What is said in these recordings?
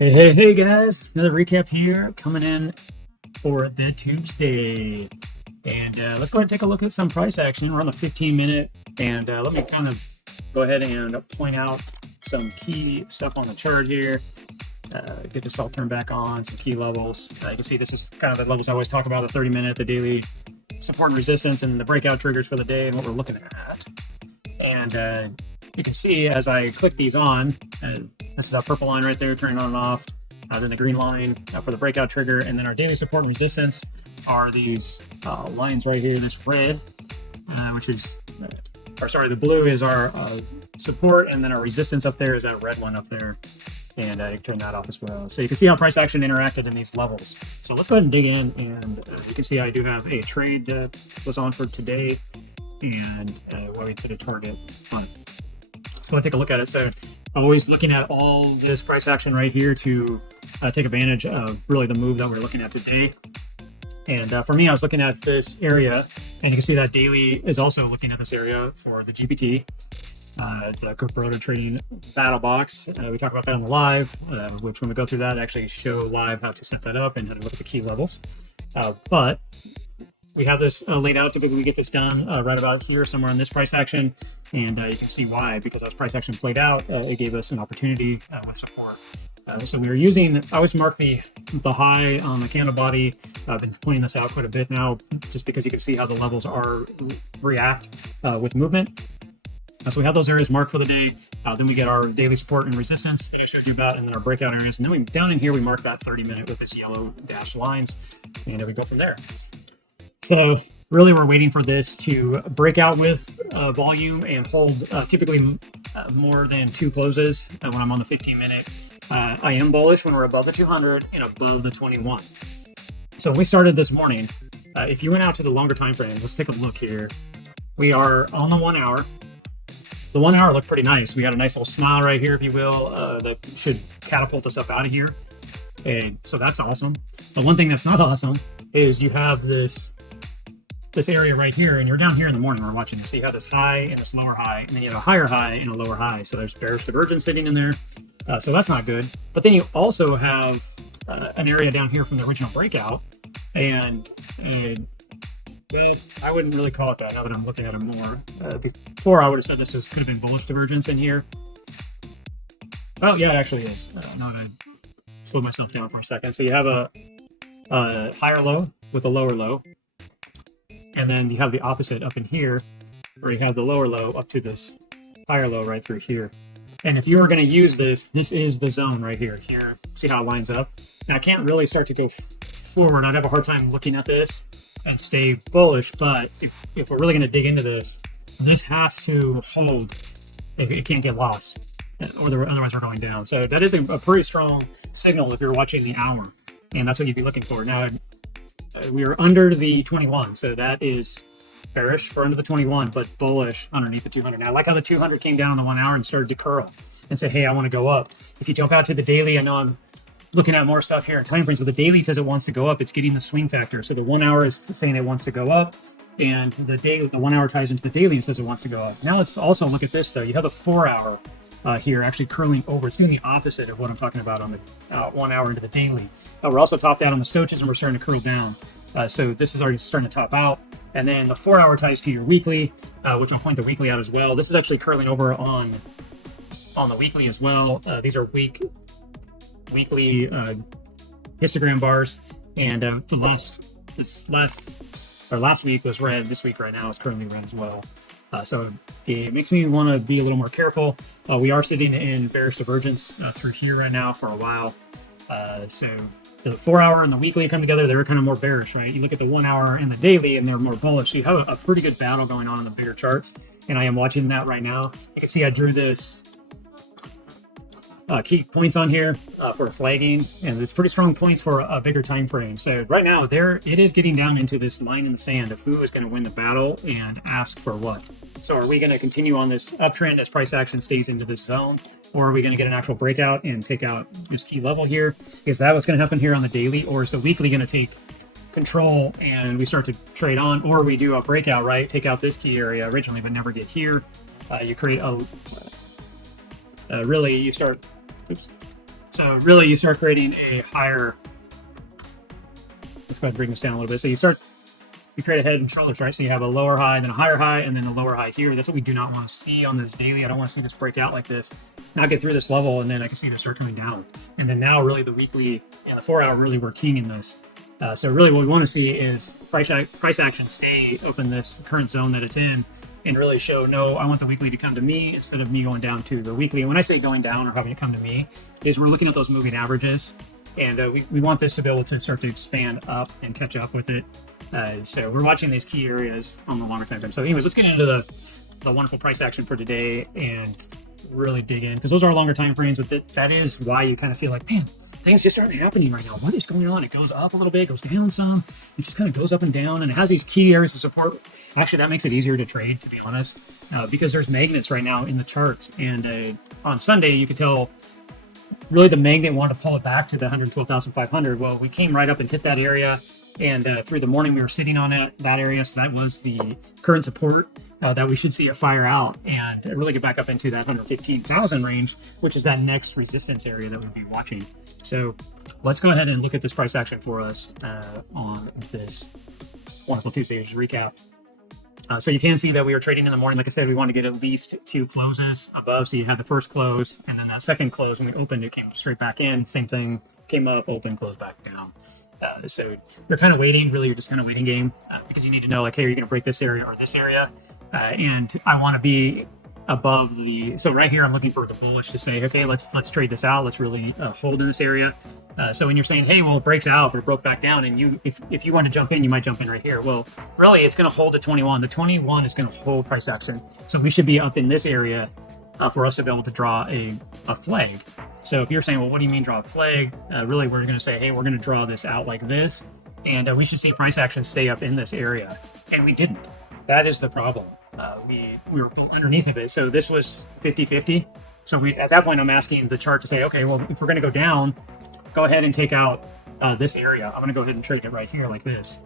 Hey guys, another recap here coming in for the Tuesday. And let's go ahead and take a look at some price action. We're on the 15-minute, and let me kind of go ahead and point out some key stuff on the chart here. Get this all turned back on, some key levels. You can see this is kind of the levels I always talk about, the 30-minute, the daily support and resistance, and the breakout triggers for the day and what we're looking at. And you can see as I click these on, this is that purple line right there, turning on and off. Then the green line for the breakout trigger, and then our daily support and resistance are these lines right here. This red, which is, or sorry, the blue is our support, and then our resistance up there is that red one up there. And you can turn that off as well. So you can see how price action interacted in these levels. So let's go ahead and dig in, and you can see I do have a trade that was on for today, and where we put a target on it. Let's go and take a look at it. So always looking at all this price action right here to take advantage of really the move that we're looking at today. And for me, I was looking at this area, and you can see that daily is also looking at this area for the GPT, the Kabroda trading battle box. We talk about that on the live, which when we go through that, I actually show live how to set that up and how to look at the key levels. But we have this laid out. Typically, we get this done right about here, somewhere in this price action, and you can see why. Because as price action played out, it gave us an opportunity with support. So we were using, I always mark the high on the candle body. I've been pointing this out quite a bit now, just because you can see how the levels are react with movement. So we have those areas marked for the day. Then we get our daily support and resistance that I showed you about, and then our breakout areas. And then down in here, we mark that 30-minute with its yellow dashed lines, and we go from there. So really, we're waiting for this to break out with volume and hold typically more than two closes when I'm on the 15-minute. I am bullish when we're above the 200 and above the 21. So when we started this morning, if you went out to the longer time frame, let's take a look here. We are on the 1 hour. The 1 hour looked pretty nice. We got a nice little smile right here, if you will, that should catapult us up out of here. And so that's awesome. The one thing that's not awesome is you have this area right here, and you're down here in the morning, we're watching. You see how this high and this lower high, and then you have a higher high and a lower high. So there's bearish divergence sitting in there. So that's not good. But then you also have an area down here from the original breakout, and I wouldn't really call it that now that I'm looking at it more. Before I would have said this could have been bullish divergence in here. Oh yeah, it actually is. Now that I slowed myself down for a second. So you have a higher low with a lower low, and then you have the opposite up in here, where you have the lower low up to this higher low right through here. And if you were going to use this is the zone right here. Here, see how it lines up? Now I can't really start to go forward. I'd have a hard time looking at this and stay bullish, but if we're really going to dig into this has to hold. It can't get lost, or otherwise we're going down. So that is a pretty strong signal if you're watching the hour, and that's what you'd be looking for. Now, we are under the 21, so that is bearish for under the 21, but bullish underneath the 200. Now, I like how the 200 came down on the 1 hour and started to curl and say, hey, I want to go up. If you jump out to the daily, I know I'm looking at more stuff here in time frames, but the daily says it wants to go up. It's getting the swing factor. So the 1 hour is saying it wants to go up, and the 1 hour ties into the daily and says it wants to go up. Now let's also look at this though. You have the 4 hour here actually curling over. It's doing the opposite of what I'm talking about on the 1 hour into the daily. We're also topped out on the stoaches, and we're starting to curl down. So this is already starting to top out. And then the 4 hour ties to your weekly, which I'll point the weekly out as well. This is actually curling over on the weekly as well. These are weekly histogram bars, and last week was red. This week right now is currently red as well. So it makes me want to be a little more careful. We are sitting in bearish divergence through here right now for a while. So the 4 hour and the weekly come together, they're kind of more bearish, right? You look at the 1 hour and the daily, and they're more bullish. So you have a pretty good battle going on in the bigger charts, and I am watching that right now. You can see I drew this key points on here for flagging, and it's pretty strong points for a bigger time frame. So right now it is getting down into this line in the sand of who is going to win the battle and ask for what. So are we going to continue on this uptrend as price action stays into this zone, or are we going to get an actual breakout and take out this key level here? Is that what's going to happen here on the daily, or is the weekly going to take control and we start to trade on, or we do a breakout, right? Take out this key area originally but never get here. You create a really, you start So really you start creating a higher, let's go ahead and bring this down a little bit. So you create a head and shoulders, right? So you have a lower high, then a higher high, and then a lower high here. That's what we do not want to see on this daily. I don't want to see this break out like this, not get through this level, and then I can see this start coming down. And then now really the weekly and the 4 hour, really we're keying in this. So really what we want to see is price action stay open this current zone that it's in, and really show, no, I want the weekly to come to me instead of me going down to the weekly. And when I say going down or having it come to me, is we're looking at those moving averages, and we want this to be able to start to expand up and catch up with it. So we're watching these key areas on the longer time frame. So anyways, let's get into the wonderful price action for today and really dig in, because those are longer time frames, but that is why you kind of feel like, man, things just aren't happening right now. What is going on? It goes up a little bit, goes down some. It just kind of goes up and down, and it has these key areas of support. Actually, that makes it easier to trade, to be honest, because there's magnets right now in the charts. And on Sunday, you could tell really the magnet wanted to pull it back to the 112,500. Well, we came right up and hit that area, and through the morning we were sitting on that area. So that was the current support that we should see it fire out and really get back up into that 115,000 range, which is that next resistance area that we'll be watching. So let's go ahead and look at this price action for us on this wonderful Tuesday recap. So you can see that we were trading in the morning. Like I said, we want to get at least 2 closes above. So you have the first close, and then that second close, when we opened, it came straight back in. Same thing, came up, open, closed back down. So you're kind of waiting, really, you're just kind of waiting game, because you need to know, like, hey, are you going to break this area or this area? And I want to be above so right here, I'm looking for the bullish to say, okay, let's trade this out. Let's really hold in this area. So when you're saying, hey, well, it breaks out, but it broke back down, and if you want to jump in, you might jump in right here. Well, really, it's going to hold at 21. The 21 is going to hold price action. So we should be up in this area for us to be able to draw a flag. So if you're saying, well, what do you mean draw a flag? Really, we're going to say, hey, we're going to draw this out like this, and we should see price action stay up in this area. And we didn't. That is the problem. We were underneath of it. So this was 50-50. So at that point, I'm asking the chart to say, okay, well, if we're going to go down, go ahead and take out this area. I'm going to go ahead and trade it right here like this.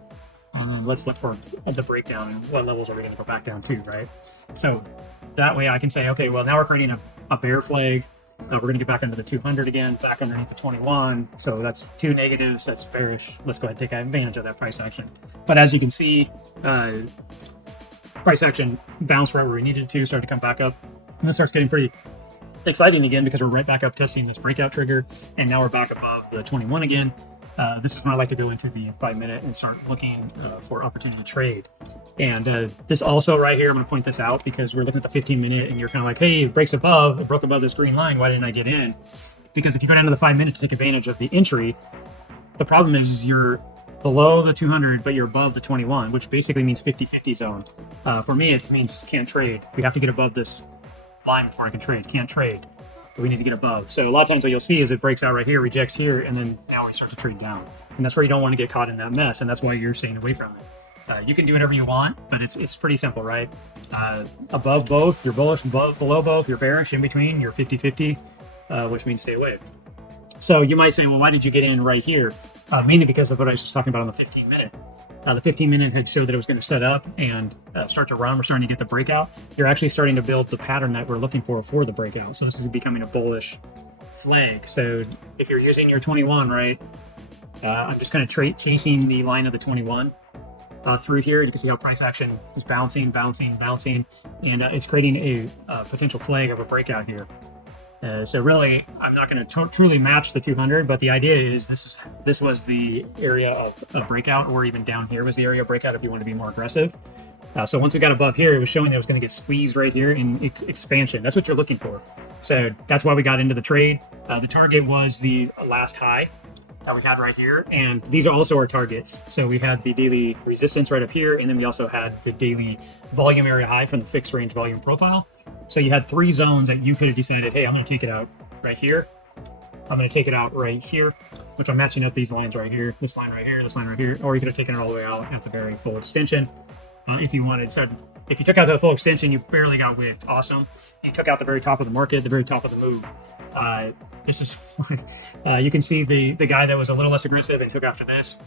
Let's look for the breakdown and what levels are we going to go back down to, right? So that way I can say, okay, well, now we're creating a bear flag. We're going to get back into the 200 again, back underneath the 21. So that's 2 negatives. That's bearish. Let's go ahead and take advantage of that price action. But as you can see, price action bounced right where we needed to, started to come back up. And this starts getting pretty exciting again, because we're right back up testing this breakout trigger. And now we're back above the 21 again. This is when I like to go into the 5-minute and start looking for opportunity to trade. And this also right here, I'm going to point this out, because we're looking at the 15-minute and you're kind of like, hey, it broke above this green line. Why didn't I get in? Because if you go down to the 5-minute to take advantage of the entry, the problem is you're below the 200, but you're above the 21, which basically means 50-50 zone. For me, it means can't trade. We have to get above this line before I can trade. Can't trade. We need to get above. So a lot of times what you'll see is it breaks out right here, rejects here, and then now we start to trade down. And that's where you don't want to get caught in that mess, and that's why you're staying away from it. You can do whatever you want, but it's pretty simple, right? Above both, you're bullish, below both, you're bearish, in between, you're 50-50, which means stay away. So you might say, well, why did you get in right here? Mainly because of what I was just talking about on the 15-minute. The 15-minute had showed that it was going to set up and start to run. We're starting to get the breakout. You're actually starting to build the pattern that we're looking for the breakout. So this is becoming a bullish flag. So if you're using your 21, right, I'm just kind of chasing the line of the 21 through here. You can see how price action is bouncing, and it's creating a potential flag of a breakout here. So really, I'm not going to truly match the 200, but the idea is this was the area of breakout, or even down here was the area of breakout if you want to be more aggressive. So once we got above here, it was showing that it was going to get squeezed right here in expansion. That's what you're looking for. So that's why we got into the trade. The target was the last high that we had right here, and these are also our targets. So we had the daily resistance right up here, and then we also had the daily volume area high from the fixed range volume profile. So you had 3 zones that you could have decided, hey, I'm going to take it out right here. I'm going to take it out right here, which I'm matching up these lines right here, this line right here, this line right here, or you could have taken it all the way out at the very full extension if you wanted. So if you took out the full extension, you barely got wicked. Awesome. And you took out the very top of the market, the very top of the move. This is, you can see the guy that was a little less aggressive and took after this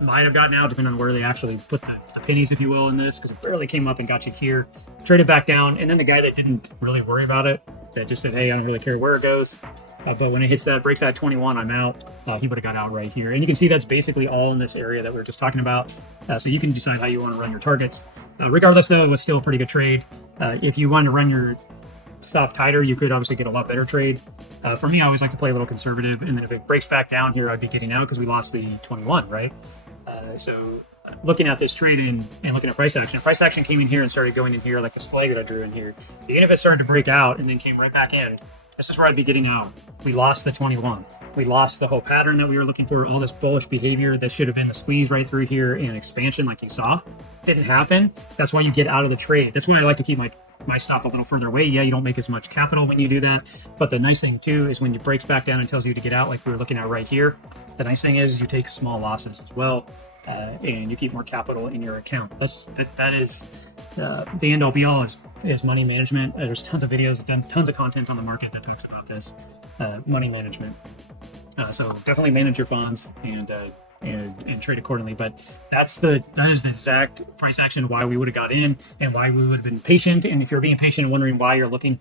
might have gotten out, depending on where they actually put the pennies, if you will, in this, because it barely came up and got you here, traded back down, and then the guy that didn't really worry about it that just said, hey, I don't really care where it goes. But when it hits that, breaks that 21, I'm out. He would have got out right here. And you can see that's basically all in this area that we were just talking about. So you can decide how you want to run your targets. Regardless, though, it was still a pretty good trade. If you want to run your stop tighter, you could obviously get a lot better trade. For me, I always like to play a little conservative. And then if it breaks back down here, I'd be getting out because we lost the 21, right? So looking at this trade and looking at price action came in here and started going in here like this flag that I drew in here. Even if it started to break out and then came right back in, this is where I'd be getting out. We lost the 21. We lost the whole pattern that we were looking for, all this bullish behavior that should have been the squeeze right through here and expansion like you saw. Didn't happen. That's why you get out of the trade. That's why I like to keep my stop a little further away. Yeah, you don't make as much capital when you do that. But the nice thing too is when it breaks back down and tells you to get out like we were looking at right here, the nice thing is you take small losses as well. And you keep more capital in your account. That is the end all be all is money management. There's tons of videos, tons of content on the market that talks about this money management. So definitely manage your funds and trade accordingly. But that is the exact price action why we would have got in and why we would have been patient. And if you're being patient and wondering why you're looking,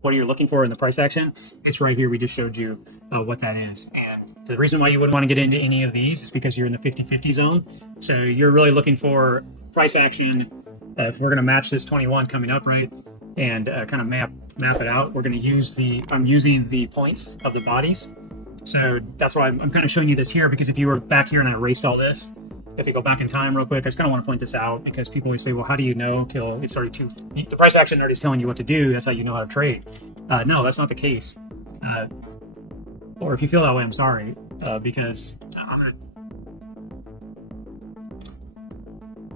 what you're looking for in the price action, it's right here. We just showed you what that is. And the reason why you wouldn't want to get into any of these is because you're in the 50-50 zone. So you're really looking for price action. If we're going to match this 21 coming up, right, and kind of map it out, we're going to use I'm using the points of the bodies. So that's why I'm kind of showing you this here, because if you were back here and I erased all this, if you go back in time real quick, I just kind of want to point this out because people always say, well, how do you know till it's already the price action already is telling you what to do. That's how you know how to trade. No, that's not the case. Or if you feel that way, I'm sorry, because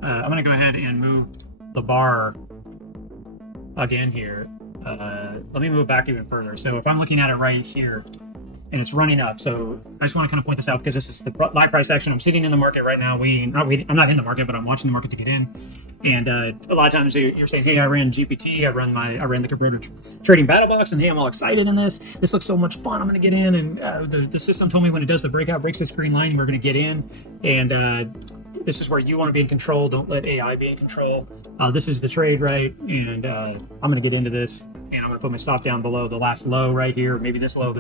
I'm going to go ahead and move the bar again here. Let me move back even further. So if I'm looking at it right here, and it's running up. So I just want to kind of point this out because this is the live price action. I'm sitting in the market right now. I'm not in the market, but I'm watching the market to get in. And a lot of times you're saying, hey, I ran GPT, I ran the Kabroda trading battle box, and hey, I'm all excited in this. This looks so much fun. I'm going to get in. And the system told me when it does the breakout, breaks this green line, we're going to get in. And this is where you want to be in control. Don't let AI be in control. This is the trade, right? And I'm going to get into this, and I'm going to put my stop down below the last low right here, maybe this low.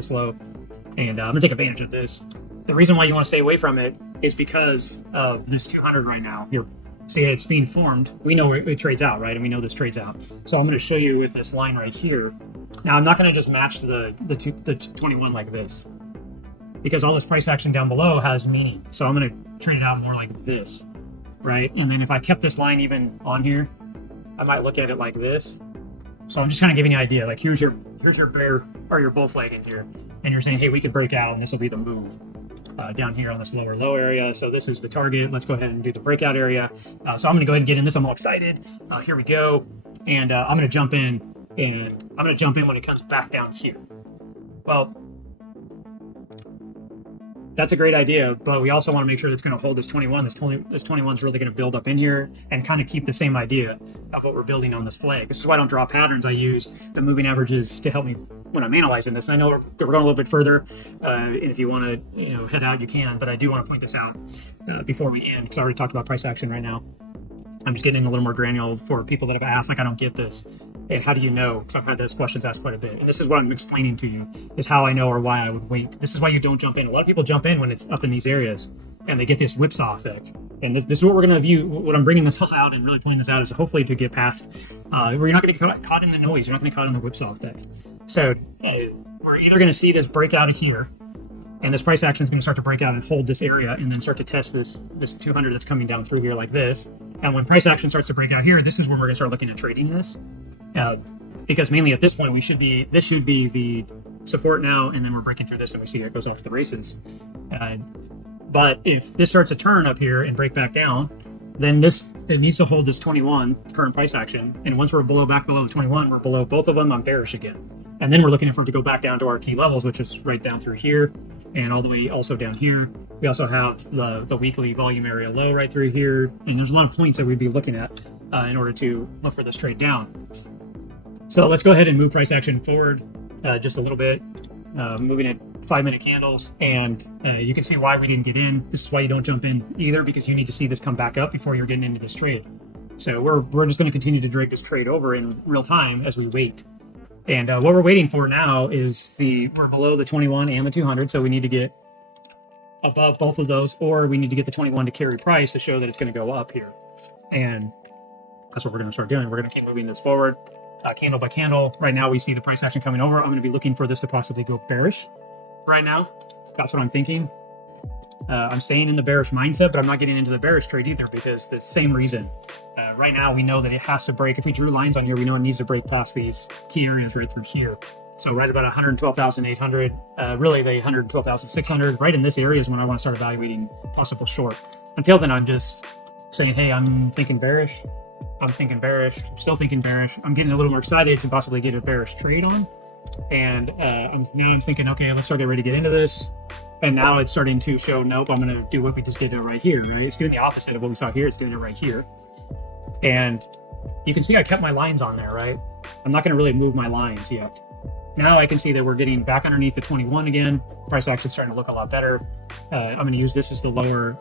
And I'm going to take advantage of this. The reason why you want to stay away from it is because of this 200 right now. See, it's being formed. We know it trades out, right? And we know this trades out. So I'm going to show you with this line right here. Now, I'm not going to just match the 21 like this, because all this price action down below has meaning. So I'm going to trade it out more like this, right? And then if I kept this line even on here, I might look at it like this. So I'm just kind of giving you an idea. Like here's your bear or your bull flag in here, and you're saying, hey, we could break out, and this will be the move down here on this lower low area. So this is the target. Let's go ahead and do the breakout area. So I'm going to go ahead and get in this. I'm all excited. Here we go, and I'm going to jump in, and I'm going to jump in when it comes back down here. Well, that's a great idea, but we also want to make sure that it's going to hold this 21. This 21 is really going to build up in here and kind of keep the same idea of what we're building on this flag. This is why I don't draw patterns. I use the moving averages to help me when I'm analyzing this. And I know we're going a little bit further, and if you want to head out, you can, but I do want to point this out before we end, because I already talked about price action right now. I'm just getting a little more granular for people that have asked, like, I don't get this. And how do you know? Because I've had those questions asked quite a bit. And this is what I'm explaining to you, is how I know or why I would wait. This is why you don't jump in. A lot of people jump in when it's up in these areas, and they get this whipsaw effect. And this is what we're going to view. What I'm bringing this all out and really pointing this out is hopefully to get past, where you're not going to get caught in the noise. You're not going to get caught in the whipsaw effect. So we're either going to see this break out of here, and this price action is going to start to break out and hold this area, and then start to test this 200 that's coming down through here like this. And when price action starts to break out here, this is when we're going to start looking at trading this. Because mainly at this point, this should be the support now, and then we're breaking through this, and we see it goes off to the races. But if this starts to turn up here and break back down, then it needs to hold this 21 current price action. And once we're back below the 21, we're below both of them, I'm bearish again. And then we're looking for it to go back down to our key levels, which is right down through here and all the way also down here. We also have the weekly volume area low right through here. And there's a lot of points that we'd be looking at in order to look for this trade down. So let's go ahead and move price action forward just a little bit, moving at 5-minute candles. And you can see why we didn't get in. This is why you don't jump in either, because you need to see this come back up before you're getting into this trade. So we're just going to continue to drag this trade over in real time as we wait. And what we're waiting for now is we're below the 21 and the 200, so we need to get above both of those, or we need to get the 21 to carry price to show that it's going to go up here. And that's what we're going to start doing. We're going to keep moving this forward, candle by candle. Right now, we see the price action coming over. I'm going to be looking for this to possibly go bearish right now. That's what I'm thinking. I'm staying in the bearish mindset, but I'm not getting into the bearish trade either because the same reason. Right now, we know that it has to break. If we drew lines on here, we know it needs to break past these key areas right through here. So right about 112,800, really the 112,600, right in this area is when I want to start evaluating possible short. Until then, I'm just saying, hey, I'm thinking bearish. I'm thinking bearish. I'm still thinking bearish. I'm getting a little more excited to possibly get a bearish trade on. And now I'm thinking, okay, let's start getting ready to get into this. And now it's starting to show, nope, I'm going to do what we just did right here, right? It's doing the opposite of what we saw here. It's doing it right here. And you can see I kept my lines on there, right? I'm not going to really move my lines yet. Now I can see that we're getting back underneath the 21 again. Price action is starting to look a lot better. I'm going to use this as the lower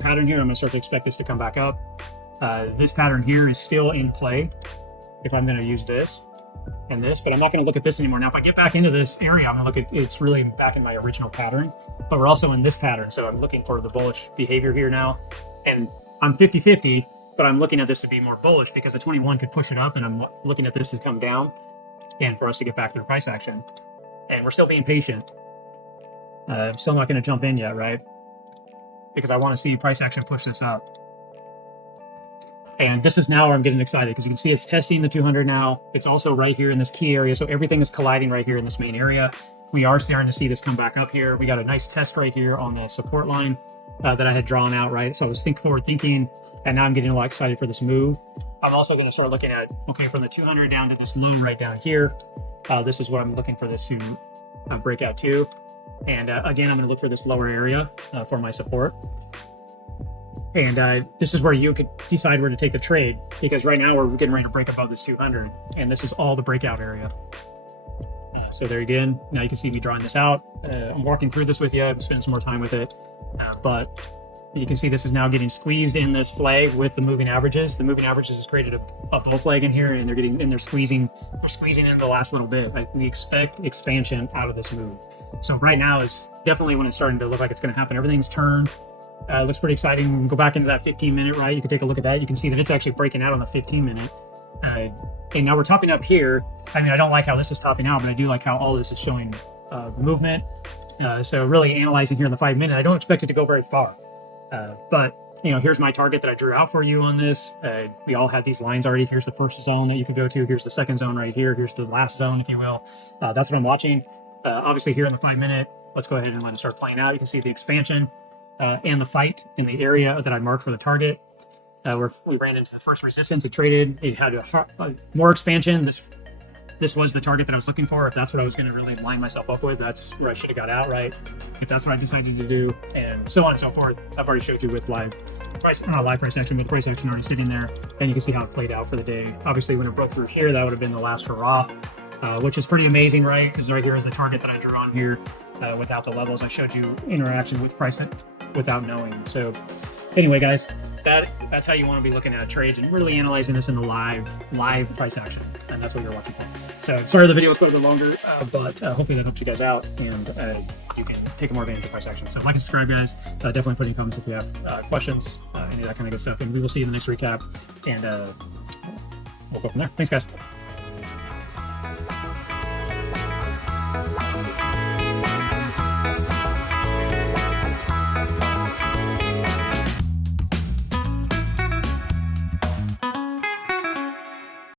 pattern here. I'm going to start to expect this to come back up. This pattern here is still in play if I'm going to use this and this, but I'm not going to look at this anymore. Now, if I get back into this area, I'm going to look at it's really back in my original pattern, but we're also in this pattern. So I'm looking for the bullish behavior here now. And I'm 50-50, but I'm looking at this to be more bullish because the 21 could push it up, and I'm looking at this to come down and for us to get back to the price action. And we're still being patient. I'm still not going to jump in yet, right? Because I want to see price action push this up. And this is now where I'm getting excited because you can see it's testing the 200 now. It's also right here in this key area. So everything is colliding right here in this main area. We are starting to see this come back up here. We got a nice test right here on the support line that I had drawn out, right? So I was forward thinking, and now I'm getting a lot excited for this move. I'm also going to start looking at, okay, from the 200 down to this low right down here. This is what I'm looking for this to break out to. And again, I'm going to look for this lower area for my support. And this is where you could decide where to take the trade, because right now we're getting ready to break above this 200, and this is all the breakout area. So there again, now you can see me drawing this out. I'm walking through this with you. I'm spending some more time with it, but you can see this is now getting squeezed in this flag with the moving averages. The moving averages has created a bull flag in here, and they're squeezing in the last little bit. We expect expansion out of this move. So right now is definitely when it's starting to look like it's going to happen. Everything's turned. Looks pretty exciting. Go back into that 15-minute, right? You can take a look at that. You can see that it's actually breaking out on the 15-minute. And now we're topping up here. I mean, I don't like how this is topping out, but I do like how all this is showing movement. So really analyzing here in the 5-minute, I don't expect it to go very far. But, you know, here's my target that I drew out for you on this. We all have these lines already. Here's the first zone that you could go to. Here's the second zone right here. Here's the last zone, if you will. That's what I'm watching. Obviously here in the 5-minute, let's go ahead and let it start playing out. You can see the expansion. And the fight in the area that I marked for the target, where we ran into the first resistance. It traded. It had more expansion. This was the target that I was looking for. If that's what I was going to really line myself up with, that's where I should have got out, right? If that's what I decided to do, and so on and so forth. I've already showed you with live price, not live price action, but the price action already sitting there, and you can see how it played out for the day. Obviously, when it broke through here, that would have been the last hurrah, which is pretty amazing, right? Because right here is the target that I drew on here without the levels. I showed you interaction with price without knowing. So anyway, guys, that's how you want to be looking at trades and really analyzing this in the live price action, and that's what you're watching for. So sorry the video was quite a bit longer, but hopefully that helps you guys out, and you can take more advantage of price action. So like and subscribe, guys. Definitely put in comments if you have questions, any of that kind of good stuff, and we will see you in the next recap, and we'll go from there. Thanks, guys.